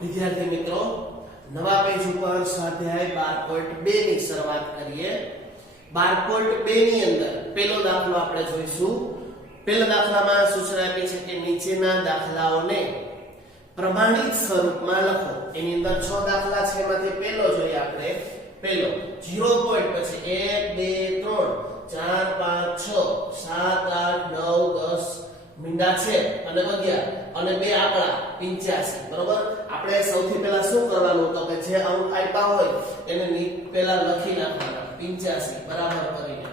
વિદ્યાર્થી મિત્રો નવા પેજ ઉપર સ્વાધ્યાય 12.2 ની શરૂઆત કરીએ 12.2 ની અંદર પહેલો દાખલો આપણે જોઈશું પહેલા દાખલામાં સૂચના આપી છે કે નીચેના દાખલાઓને પ્રમાણિત સ્વરૂપમાં લખો એની અંદર 6 દાખલા છે એમાંથી પહેલો જોઈએ આપણે પહેલો 0 પોઈન્ટ પછી 1 2 3 4 5 6 7 8 9 10 મીંડા છે અને 11 અને બે આંકડા 85 બરોબર આપણે સૌથી પહેલા શું કરવાનું તો કે જે અંક આપ્યા હોય એને પહેલા લખી નાખવાના 85 બરાબર કરીને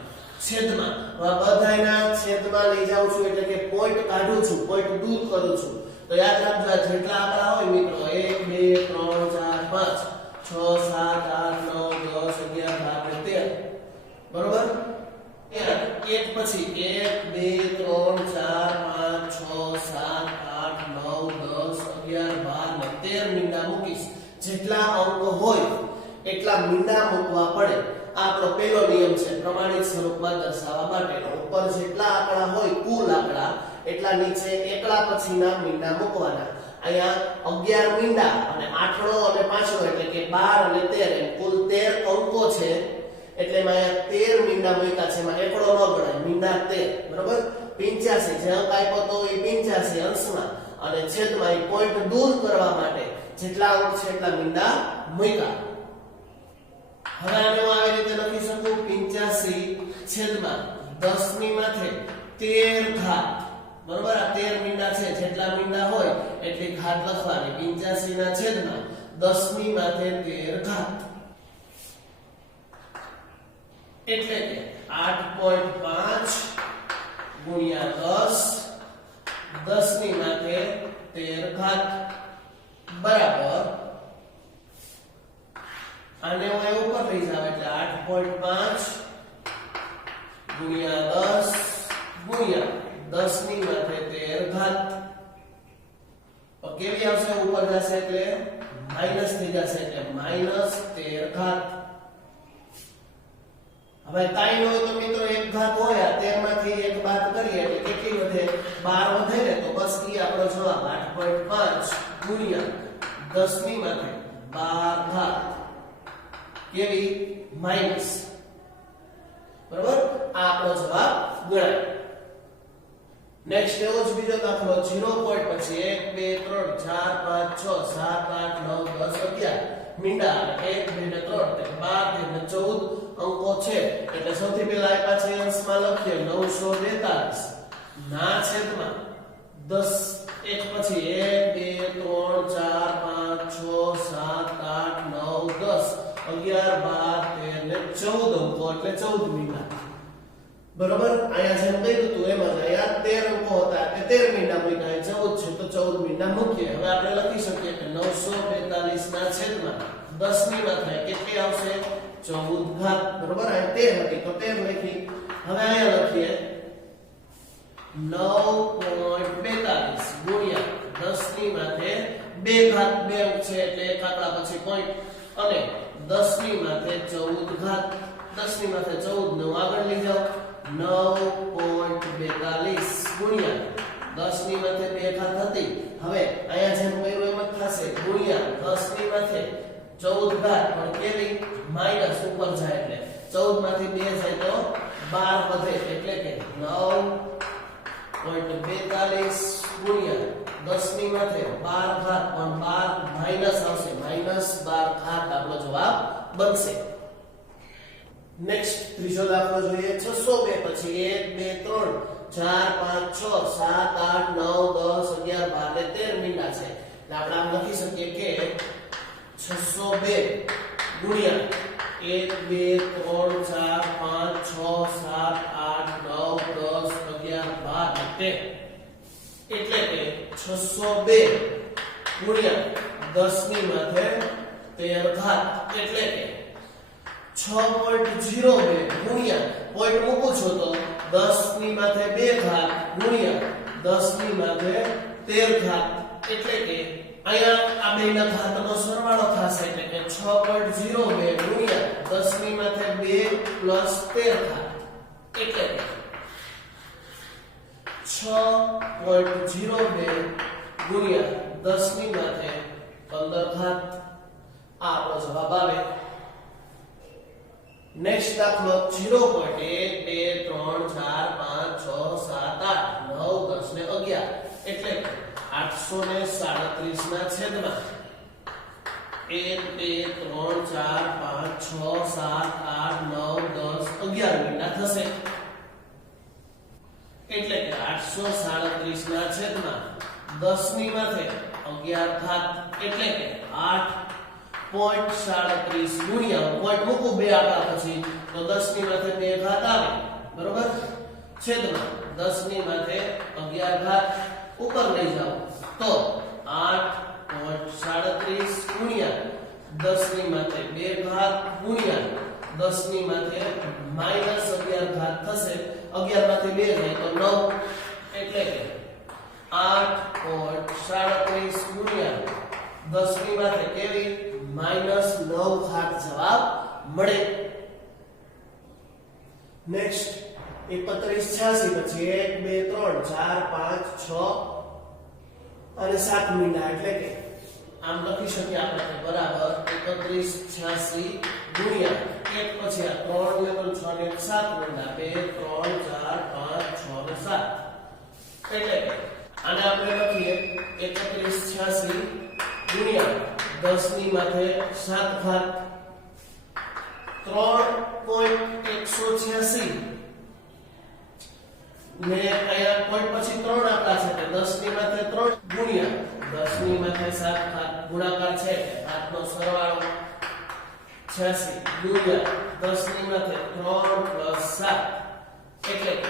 છેદમાં બધાયના છેદમાં લઈ જાઉં છું એટલે કે પોઈન્ટ કાઢું છું પોઈન્ટ દૂર કરું છું તો યાદ રાખજો જેટલા આંકડા હોય મિત્રો 1 2 3 4 5 6 7 8 9 10 11 12 13 બરોબર એક પછી 1 2 3 4 5 6 7 8 9 10 11 12 13 મીંડા મૂકીશ જેટલા અંકો હોય એટલા મીંડા મૂકવા પડે આ આપણો પહેલો નિયમ છે પ્રમાણિત સ્વરૂપમાં દર્શાવવા માટેનો ઉપર જેટલા આંકડા હોય કુલ આંકડા એટલા નીચે એકલા પછીના મીંડા મૂકવાના અહીંયા 11 મીંડા અને આઠડો અને પાંચડો એટલે કે 12 અને 13 એમ કુલ 13 અંકો છે એટલે માં 13 મીંડા મૂક્યા છે એમાં એકડો ન ગણાય મીંડા 13 બરોબર 85 જે અંક આપ્યો તો એ 85 અંશમાં અને છેદમાં એ પોઈન્ટ દૂર કરવા માટે જેટલા અંક છે એટલા મીંડા મૂક્યા હવે આને હું આવી રીતે લખી શકું 85 છેદમાં 10 ની માથે 13 ઘાત બરોબર આ 13 મીંડા છે જેટલા મીંડા હોય એટલી ઘાત લખવાની 85 ના છેદમાં 10 ની માથે 13 ઘાત એટલે કે 8.5 ગુણ્યા 10 10 ની માથે 13 ઘાત બરાબર આને હું ઉપર લઈ જાવ એટલે 8.5 ગુણ્યા 10 ગુણ્યા 10 ની માથે 13 ઘાત કેવી આવશે ઉપર જશે એટલે માઈનસ થઈ જશે એટલે -13 ઘાત હવે તાઈ હોય તો મિત્રો એક ઘાત હોય 13 માંથી એક બાદ કરીએ એટલે કેટલી વધે 12 વધે ને તો બસ ઈ આપણો જવાબ 8.5 ગુણ્યા 10 ની માથે 12 ઘાત કેવી માઈનસ બરોબર આ આપણો જવાબ ગણાય નેક્સ્ટ એવો જ બીજો દાખલો 0 પોઈન્ટ પછી 1 2 3 4 5 6 7 8 9 10 11 મીંડા 1 2 3 12 14 અંકો છે એટલે સૌથી પહેલા આપ્યા છે અંશમાં લખીએ 942 ના છેદમાં 10 એક પછી 1 2 3 4 5 6 7 8 9 10 11 12 13 ને 14 અંકો એટલે 14 મીંડા બરોબર અહીંયા જેમ કહ્યું હતું એમ જ અહીંયા 13 અંકો હતા એટલે 13 મીંડા મૂક્યા 14 છે તો 14 મીંડા મૂકીએ હવે આપણે લખી શકીએ કે 942 ના છેદમાં 10 ની માત્રા કેટલી આવશે 14 ઘાત બરોબર આ 13 હતી તો 13 લખી હવે અહીંયા લખીએ 9.42 ગુણ્યા 10 ની માથે 2 ઘાત 2 અંક છે એટલે એક આંકડા પછી પોઈન્ટ અને 10 ની માથે 14 ઘાત 10 ની માથે 14 નો આગળ લઈ જાઓ 9.42 ગુણ્યા 10 ની માથે 2 ઘાત હતી હવે અહીંયા જેમ કહ્યું એમ જ થશે ગુણ્યા 10 ની માથે 14 ઘાત પણ કેવી માઈનસ ઉપર જાય એટલે 14 માંથી 2 જાય તો 12 વધે એટલે કે 9.42 ગુણ્યા 10 ની માથે 12 ઘાત પણ 12 માઈનસ આવશે -12 ઘાત આપણો જવાબ બનશે નેક્સ્ટ ત્રીજો દાખલો જોઈએ 602 પછી 1 2 3 4 5 6 7 8 9 10 11 12 13 મીંડા છે એટલે આપણે આમ લખી શકીએ કે 602 ગુણ્યા 1 2 3 4 5 6 7 8 9 10 11 12 13 એટલે કે 602 ગુણ્યા 10 ની માથે 13 ઘાત એટલે કે 6.02 ગુણ્યા પોઈન્ટ મૂકું છો તો 10 ની માથે 2 ઘાત ગુણ્યા 10 ની માથે 13 ઘાત એટલે કે અહીંયા આ બેના ઘાતનો સરવાળો થશે એટલે કે 6.02 ગુણ્યા 10 ની માથે 2 13 ઘાત એટલે કે 6.02 ગુણ્યા 10 ની માથે 15 ઘાત આ આપણો જવાબ આવે. નેક્સ્ટ દાખલો 0.1 2 3 4 5 6 7 8 9 10 ને 11 એટલે કે 837 ના છેદમાં 1 2 3 4 5 6 7 8 9 10 11 મીંડા થશે. એટલે કે 837 ના છેદમાં 10 ની માથે 11 ઘાત એટલે કે 8.37 ગુણ્યા પોઈન્ટ મૂકું બે આંકડા પછી તો 10 ની માથે 2 ઘાત આવે બરોબર છેદમાં 10 ની માથે 11 ઘાત ઉપર લઈ જાઓ તો 8.37 ગુણ્યા 10 ની માથે 2 ઘાત ગુણ્યા 10 ની માથે -11 ઘાત થશે. 11 માંથી 2 જાય તો 9 એટલે કે 8.37 ગુણ્યા 10 ની માથે કેવી -9 ઘાત જવાબ મળે. નેક્સ્ટ 3186 પછી 1 2 3 4 5 6 અને 7 મીંડા એટલે કે આમ લખી શકીએ આપણે બરાબર 3186 ગુણ્યા 1 પછી આ 3 ને 6 ને 7 મીંડા 2 3 4 5 6 ને 7 એટલે કે આને આપણે લખીએ 3186 ગુણ્યા 10 ની માથે 7 ઘાત 3.186 ને અહીંયા પોઈન્ટ પછી 3 આંકડા છે એટલે 10 ની માથે 3 ગુણ્યા 10 ની માથે 7 ઘાત ગુણાકાર છે એટલે ઘાતનો સરવાળો 86 ગુણ્યા 10 ની માથે 3 + 7 એટલે કે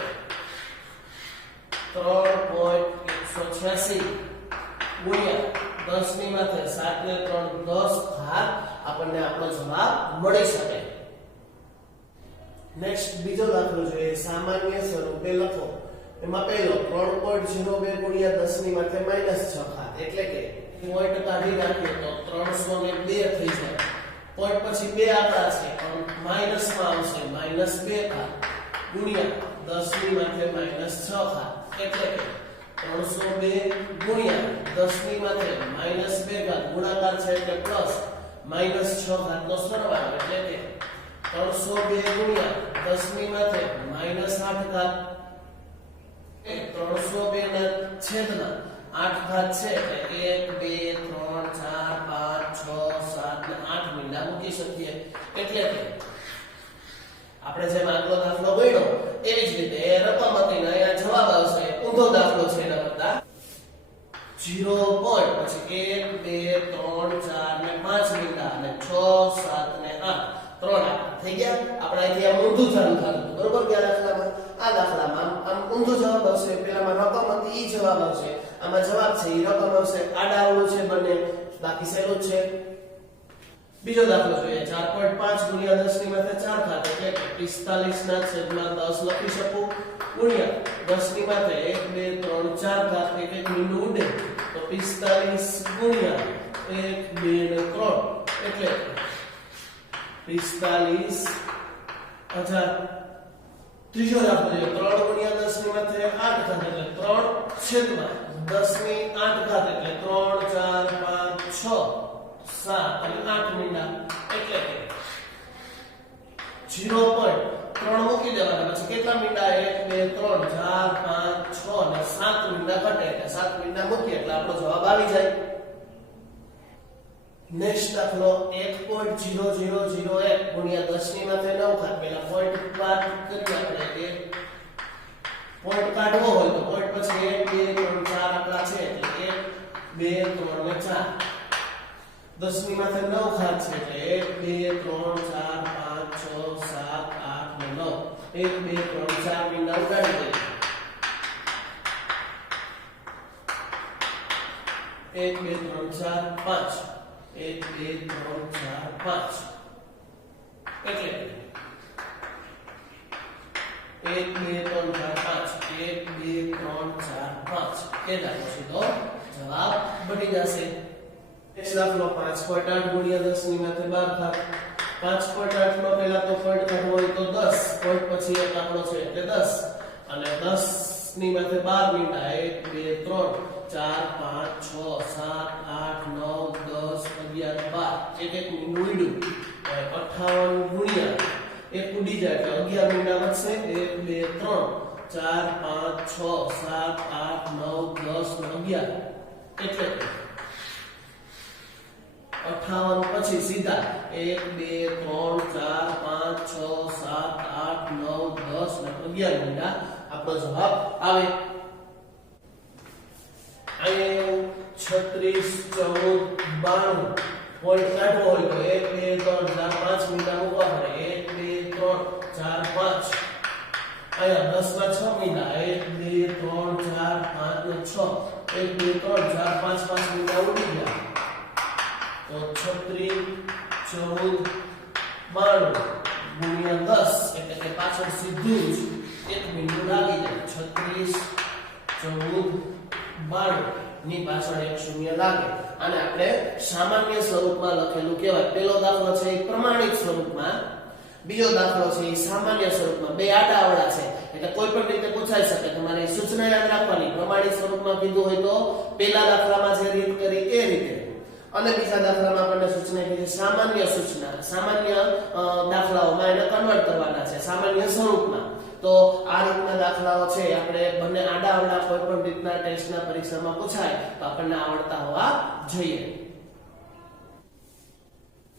3.186 ગુણ્યા 10 ની માથે 7 ને 3 10 ઘાત આપણને આપણો જવાબ મળી શકે. નેક્સ્ટ બીજો દાખલો જોઈએ. સામાન્ય સ્વરૂપે લખો. એમાં પહેલો 3.02 ગુણ્યા 10 ની માથે -6 ઘાત એટલે કે પોઈન્ટ કાઢી નાખીએ તો 302 થઈ જાય. પોઈન્ટ પછી બે આંકડા છે પણ માઈનસમાં આવશે -2 ઘાત ગુણ્યા 10 ની માથે -6 ઘાત એટલે કે 302 ગુણ્યા 10 ની માથે -2 ઘાત ગુણાકાર છે એટલે પ્લસ -6 ઘાતનો સરવાળો એટલે કે 302 ગુણ્યા 10 ની માથે -8 ઘાત 302 ના છેદમાં 8 ઘાત છે એટલે 1 2 3 4 5 6 7 ને 8 મીંડા મૂકી શકીએ. એટલે કે આપણે જેમ આગલો દાખલો ગણ્યો એવી જ રીતે એ રકમ હતી ને અહીંયા જવાબ આવશે. ઊંધો દાખલો છે એના કરતા 0 પોઈન્ટ પછી 1 2 3 4 ને 5 મીંડા અને 6 7 ને 8 3 થઈ ગયા. આપણે અહીંથી આમ ઊંધું ચાલુ થતું બરોબર. આ દાખલામાં આમ ઊંધો જવાબ આવશે. પેલામાં રકમ હતી ઈ જવાબ આવશે. આમાં જવાબ છે ઈ રકમ આવશે. આડા અવળું છે બંને બાકી સહેલું જ છે. બીજો દાખલો જોઈએ. 4.5 ગુણ્યા 10 ની માથે 4 ઘાત એટલે કે 45 ના છેદમાં 10 લખી શકું ગુણ્યા 10 ની માથે 1 2 3 4 ઘાત એક એક મીંડું ઉડે તો 45 ગુણ્યા 1 2 3 એટલે 45,000. ત્રીજો દાખલો જોઈએ. 3 ગુણ્યા 10 ની માથે 8 ઘાત એટલે 3 છેદમાં 10 ની 8 ઘાત એટલે 3 4 5 6 7 અને 8 મીંડા એટલે કે 0.3 મૂકી દેવાના પછી કેટલા મીંડા 1 2 3 4 5 6 અને 7 મીંડા ઘટે એટલે 7 મીંડા મૂકીએ એટલે આપણો જવાબ આવી જાય. નેક્સ્ટ દાખલો 1.0001 ગુણ્યા 10 ની માથે 9 ઘાત. પહેલા પોઈન્ટ બાદ કરીએ આપણે કે પોઈન્ટ કાઢવો હોય તો પોઈન્ટ પછી 1 2 3 4 આંકડા છે એટલે 1 2 3 ને 4 10 ની માથે 9 ઘાત છે એટલે 1 2 3 4 5 6 7 8 ને 9 1 2 3 4 મીંડા ઉડાડી દઈએ. 1 2 3 4 5 1 2 3 4 5 એટલે 1 2 3 4 5 1 2 3 4 5 એ દાખલો તો જવાબ બની જશે. નેક્સ્ટ દાખલો 5.8 ગુણ્યા 10 ની માથે 12 ઘાત. 5.8 માં પહેલા તો પોઈન્ટ કાઢવો હોય તો 10 પોઈન્ટ પછી એક આંકડો છે એટલે 10 અને 10 ની માથે 12 મીંડા 1 2 3 4 5 6 7 8 9 10 11 12 એક એક મીંડું ઉડ્યું 58 ગુણ્યા એક ઉડી જાય એટલે 11 મીંડા વધશે 1 2 3 4 5 6 7 8 9 10 ને 11 એટલે 58 પછી સીધા 1 2 3 4 5 6 7 8 9 10 ને 11 મીંડા આપણો જવાબ આવે. અહીંયા 36 14 92 પોઈન્ટ કાઢવો હોય તો 1 2 3 4 5 મીંડા મૂકવા પડે 1 2 3 4 5 અહીંયા 10 માં 6 મીંડા 1 2 3 4 5 ને 6 1 2 3 4 5 5 મીંડા ઉડી ગયા તો 36 14 92 ગુણ્યા 10 એટલે કે પાછળ સીધું જ એક મીંડું લાગી જાય 36 14 92 ની પાછળ એક શૂન્ય લાગે અને આપણે સામાન્ય સ્વરૂપમાં લખેલું કહેવાય. પહેલો દાખલો છે એ પ્રમાણિત સ્વરૂપમાં, બીજો દાખલો છે એ સામાન્ય સ્વરૂપમાં. બે આડાઅવળા છે એટલે કોઈ પણ રીતે પૂછાઈ શકે. તમારે સૂચના યાદ રાખવાની. પ્રમાણિત સ્વરૂપમાં કીધું હોય તો પહેલા દાખલામાં જે રીત કરી એ રીતે, અને બીજા દાખલામાં આપણને સૂચના કીધી સામાન્ય સૂચના. સામાન્ય દાખલાઓમાં એને કન્વર્ટ કરવાના છે સામાન્ય સ્વરૂપમાં. તો આ રીતના દાખલાઓ છે આપણે બંને આડાઅવળા કોઈ પણ રીતના ટેસ્ટના પરીક્ષામાં પૂછાય તો આપણને આવડતા હોવા જોઈએ.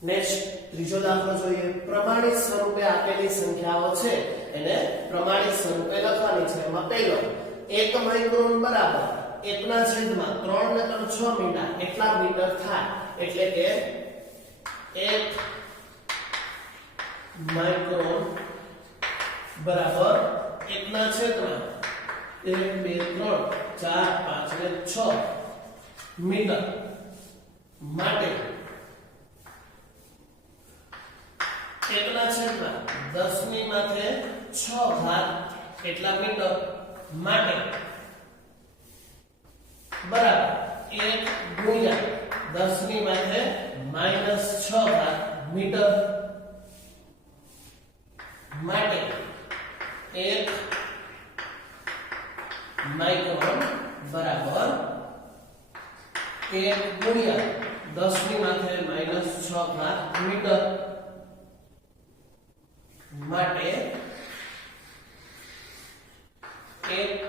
નેક્સ્ટ ત્રીજો દાખલો જોઈએ. પ્રમાણિત સ્વરૂપે આપેલી સંખ્યાઓ છે એને પ્રમાણિત સ્વરૂપે લખવાની છે. એમાં પહેલો 1 માઇક્રોન બરાબર 1/3 ને 6 મીટર એટલા મીટર થાય. એટલે કે 1 માઇક્રોન બરાબર 1/1 2 3 4 5 ને 6 મીટર માટે 1/10 ની માથે 6 ઘાત એટલા મીટર માટે બરાબર 1 ગુણ્યા 10 ની માથે -6 ઘાત મીટર માટે 1 માઇક્રોન બરાબર 1 ગુણ્યા 10 ની માથે -6 ઘાત મીટર માટે 1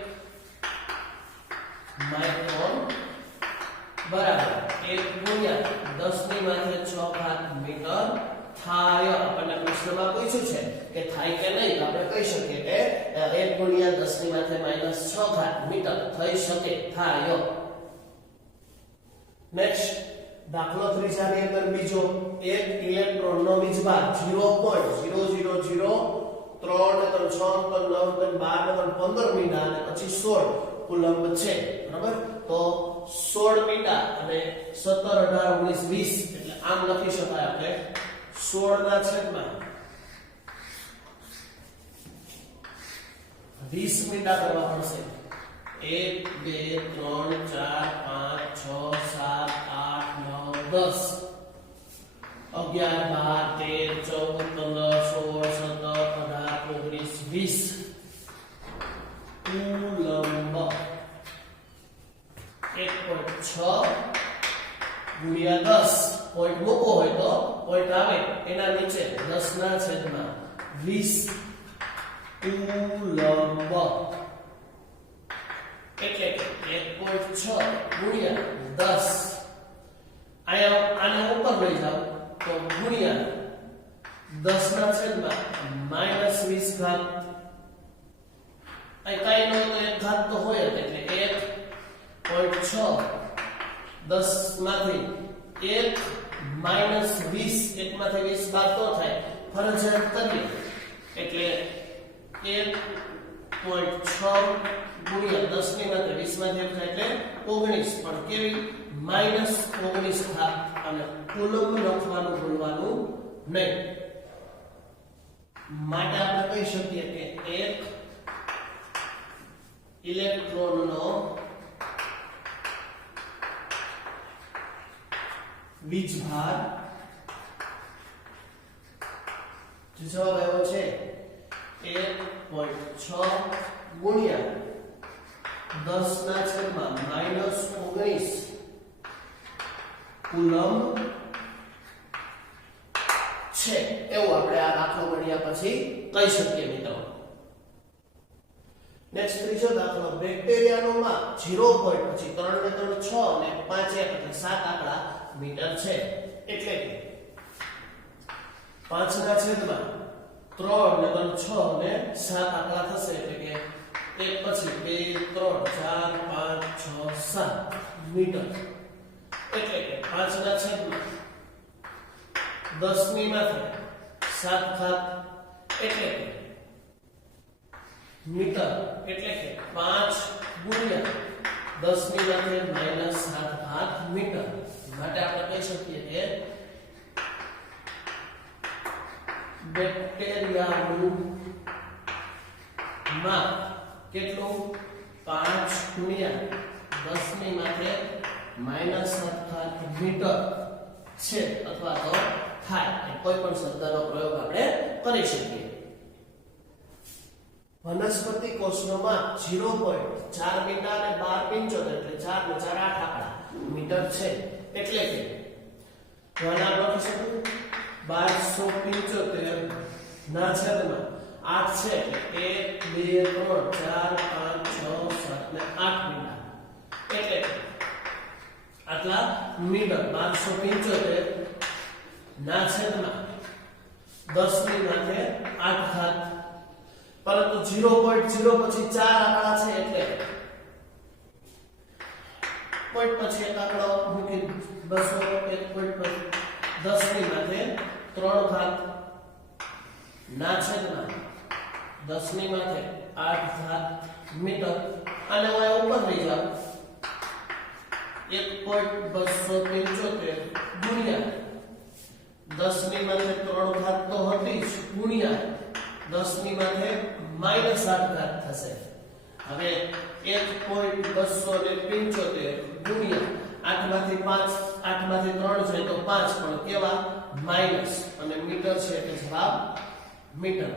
માઇક્રોન બરાબર 1 ગુણ્યા 10 ની માથે 6 ઘાત મીટર થાય. આપણને પ્રશ્નમાં પૂછ્યું છે કે થાય કે નહીં, તો આપણે કહી શકીએ કે 1 ગુણ્યા 10 ની માથે -6 ઘાત મીટર થઈ શકે, થાય. નેક્સ્ટ દાખલો ત્રીજાની અંદર બીજો. એક ઇલેક્ટ્રોનનો વીજભાર 0.0003 3 6 9 12 15 મીટર અને પછી 16 કુલંબ છે. બરાબર? તો 16 મીટર અને 17 18 19 20 એટલે આમ લખી શકાય આપણે 16 ના છેદમાં 20 મીટર કરવા પડશે. 1 2 3 4 5 6 7 8 9 10 11 12 13 14 15 16 17 18 19 20 કુલંબ 1.6 ગુણ્યા 10 પોઈન્ટ મૂકો હોય તો પોઈન્ટ આવે એના નીચે 10 ના છેદમાં 20 કુલંબ એટલે કે 1.6 ગુણ્યા 10. આને ઉપર લઈ જાવ તો ગુણ્યા 10 ના છેદમાં -20 ઘાત. અહીં કાઈ ન હોય તો એક ઘાત તો હોય જ એટલે 1.6 10 માંથી 1 -20 1 માંથી 20 બાદ તો થાય ફરજિયાત કરીએ એટલે 1.6 ગુણ્યા 10 ની માથે 20 માંથી થાય એટલે 19 પણ કેવી -19 ઘાત. અને કુલંબ લખવાનું ભૂલવાનું નહીં. માટે આપણે કહી શકીએ કે એક ઇલેક્ટ્રોનનો વીજભાર જવાબ આવ્યો છે 1.6 ગુણ્યા 10⁻⁻19 કુલમ છે એવું આપણે આ દાખલો મળ્યા પછી કહી શકીએ મિત્રો. નેક્સ્ટ ત્રીજો દાખલો બેક્ટેરિયાનું માપ 0. પછી 3 ને 3 6 અને 5 એટલે 7 આંકડા મીટર છે. એટલે કે 5/3 ને 3 6 અને 7 આંકડા થશે. એટલે કે 1 પછી 2 3 4 5 6 7 મીટર. એટલે કે 5/10 ની માથે 7 ઘાત એટલે કે મીટર. એટલે કે 5 ગુણ્યા 10 ની માથે -7 ઘાત મીટર. માટે આપણે કહી શકીએ કે બેક્ટેરિયાનું માપ કેટલું 5 ગુણ્યા 10 ની માથે -7 ઘાત મીટર છે અથવા તો થાય. કોઈ પણ શબ્દનો પ્રયોગ આપણે કરી શકીએ. વનસ્પતિ કોષનો માપ 0.4 મીટર અને 12.75 એટલે 4 ને 4 8 આંકડા મીટર છે. એટલે કે ઘણા લખી શકું 1275 ના છેદમાં 8 છે. એટલે 1 2 3 4 5 6 7 ને 8 મીટર. એટલે આટલા મીટર 1275 ના છેદમાં 10 ની માથે 8 ઘાત. પરંતુ 0.0 પછી 4 આંકડા છે. એટલે પોઈન્ટ પછી એક આંકડો મૂકી 200 એક પોઈન્ટ પર 10 ની માથે 3 ઘાત ના છેદમાં 10 ની માથે 8 ઘાત મીટર. અને હું ઉપર લઈ જાઉં 1.275 ગુણ્યા 10 ની માથે 3 ઘાત તો હતી જ ગુણ્યા 10 ની માથે -8 ઘાત થશે. હવે 1.275 ગુણ્યા 8 માંથી 3 છે તો 5 પણ કેવા માઈનસ અને મીટર છે એટલે જવાબ મીટર.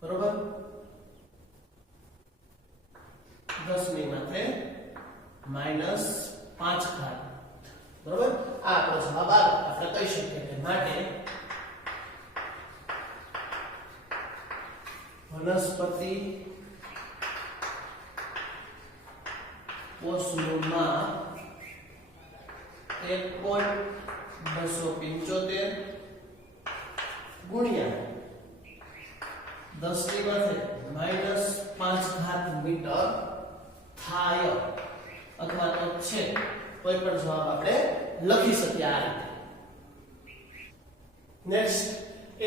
બરોબર 10 ની માથે -5 ઘાત. બરોબર આ આપણો જવાબ આવે. આપણે કહી શકીએ કે માટે વનસ્પતિ કોષનું માપ 1.275 ગુણ્યા 10 ની માથે -5 ઘાત મીટર થાય. અથવા તો છે કોઈ પણ જવાબ આપણે લખી શકીએ આ રીતે. નેક્સ્ટ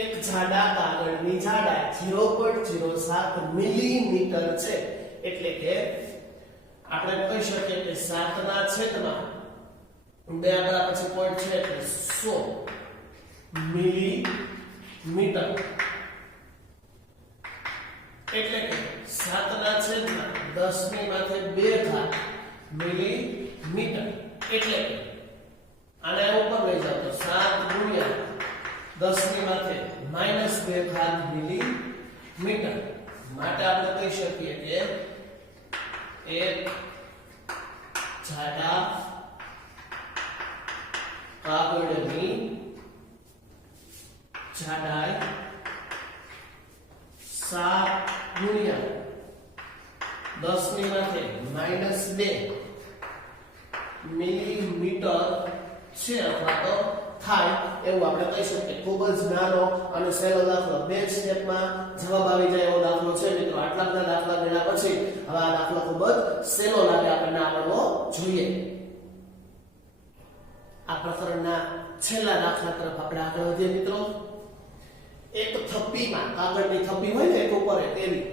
એક જાડા કાગળની જાડાઈ 0.07 મિલીમીટર છે. એટલે કે આપણે કહી શકીએ કે 7 ના છેદમાં 2 આંકડા પછી પોઈન્ટ છે એટલે 100 મિલીમીટર. એટલે કે 7 ના છેદમાં 10 ની માથે 2 ઘાત મિલીમીટર. એટલે કે આને ઉપર લઈ જાવ તો 7 ગુણ્યા 10 ની માથે -2 ઘાત મિલીમીટર. માટે આપણે કહી શકીએ કે એક જાડા કાગળની જાડાઈ 7 ગુણ્યા 10 ની માથે -2 મિલીમીટર છે અથવા તો થાય એવું આપણે કહી શકીએ. ખૂબ જ નાનો અને સહેલો દાખલો. બે સ્ટેપમાં જવાબ આવી જાય એવો દાખલો છે મિત્રો. આટલા બધા દાખલા ગણ્યા પછી હવે આ દાખલો ખૂબ જ સહેલો લાગે આપણને આવડવો જોઈએ. આ પ્રકરણના છેલ્લા દાખલા તરફ આપણે આગળ વધીએ મિત્રો. એક થપ્પીમાં કાગળની થપ્પી હોય ને એક ઉપર તેવી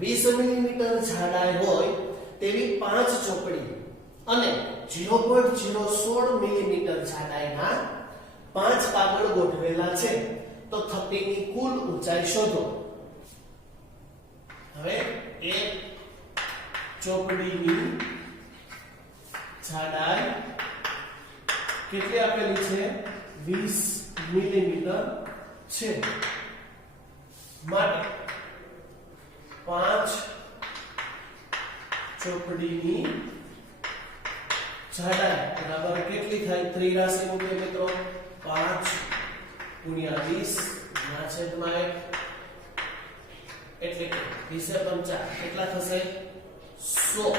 20 મિલીમીટર જાડાઈ હોય તેવી 5 ચોપડી અને 0.016 મિલીમીટર જાડાઈના 5 કાગળ ગોઠવેલા છે. તો થપ્પીની કુલ ઊંચાઈ શોધો. હવે એક ચોપડીની જાડાઈ કેટલી આપેલી છે 20 મિલીમીટર છે. માટે 5 ચોપડીની જાડાઈ બરાબર કેટલી થાય? ત્રિરાશી મૂકીએ મિત્રો. 5 ગુણ્યા 20 ના છેદમાં 1 એટલે કે 20 કેટલા થશે? 100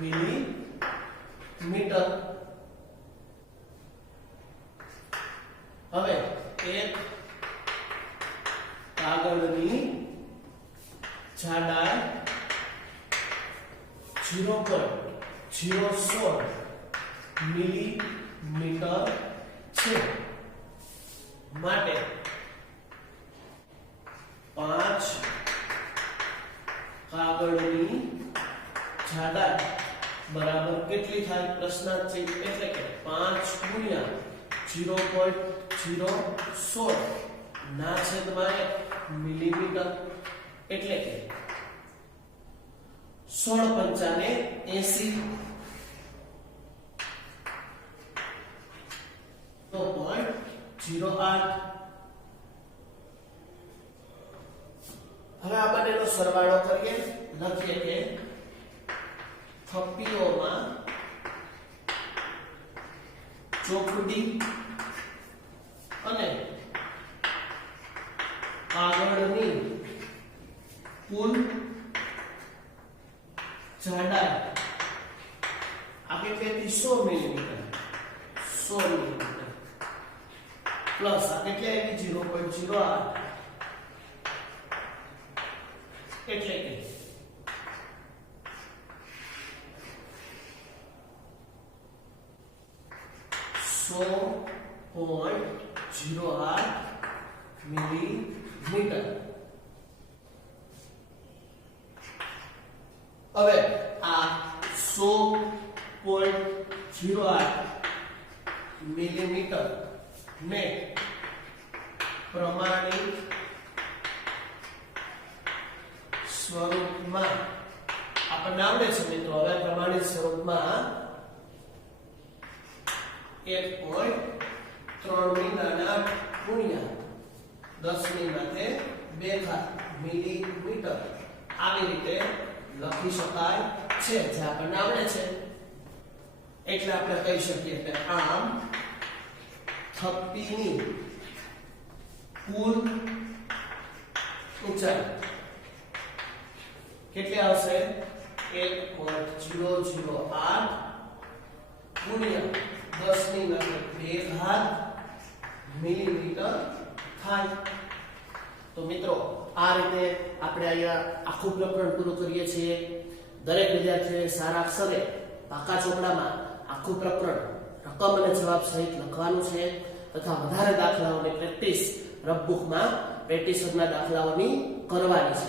મિલીમીટર. હવે એક કાગળની જાડાઈ 0.016 મિલીમીટર છે. માટે 5 કાગળની જાડાઈ બરાબર કેટલી થાય? પ્રશ્નાર્થ ચિહ્ન એટલે કે 5 ગુણ્યા 0.016 ના છેદમાં 1 મિલીમીટર એટલે કે 16 × 5 = 0.08. હવે આ બંનેનો સરવાળો કરીએ. લખીએ કે થપ્પીઓમાં ચોપડી અને કાગળની કુલ જાડાઈ આ કેટલી? 100 મિલીમીટર. 100 મિલીમીટર પ્લસ આ કેટલી આવી? 0.08 એટલે કે 100.08 મિલીમીટર. હવે આ 100.08 મિલીમીટર ને પ્રમાણિત સ્વરૂપમાં આપણને આવડે છે મિત્રો. હવે પ્રમાણિત સ્વરૂપમાં 1.3 ગુણ્યા 10⁻²² મિલીમીટર આવી રીતે લખી શકાય છે, જે આપણને આવડે છે. એટલે આપણે કહી શકીએ કે આમ થપ્પીની કુલ ઊંચાઈ કેટલી આવશે? 1.008 ગુણ્યા 10⁻² મિલીમીટર થાય. તો મિત્રો આ રીતે આપણે અહીંયા આખું પ્રકરણ પૂરું કરીએ છીએ. દરેક વિદ્યાર્થીએ સારા અક્ષરે પાકા ચોપડામાં આખું પ્રકરણ રકમ અને જવાબ સહિત લખવાનું છે તથા વધારે દાખલાઓની પ્રેક્ટિસ રફ બુકમાં પ્રેક્ટિસના દાખલાઓની કરવાની છે.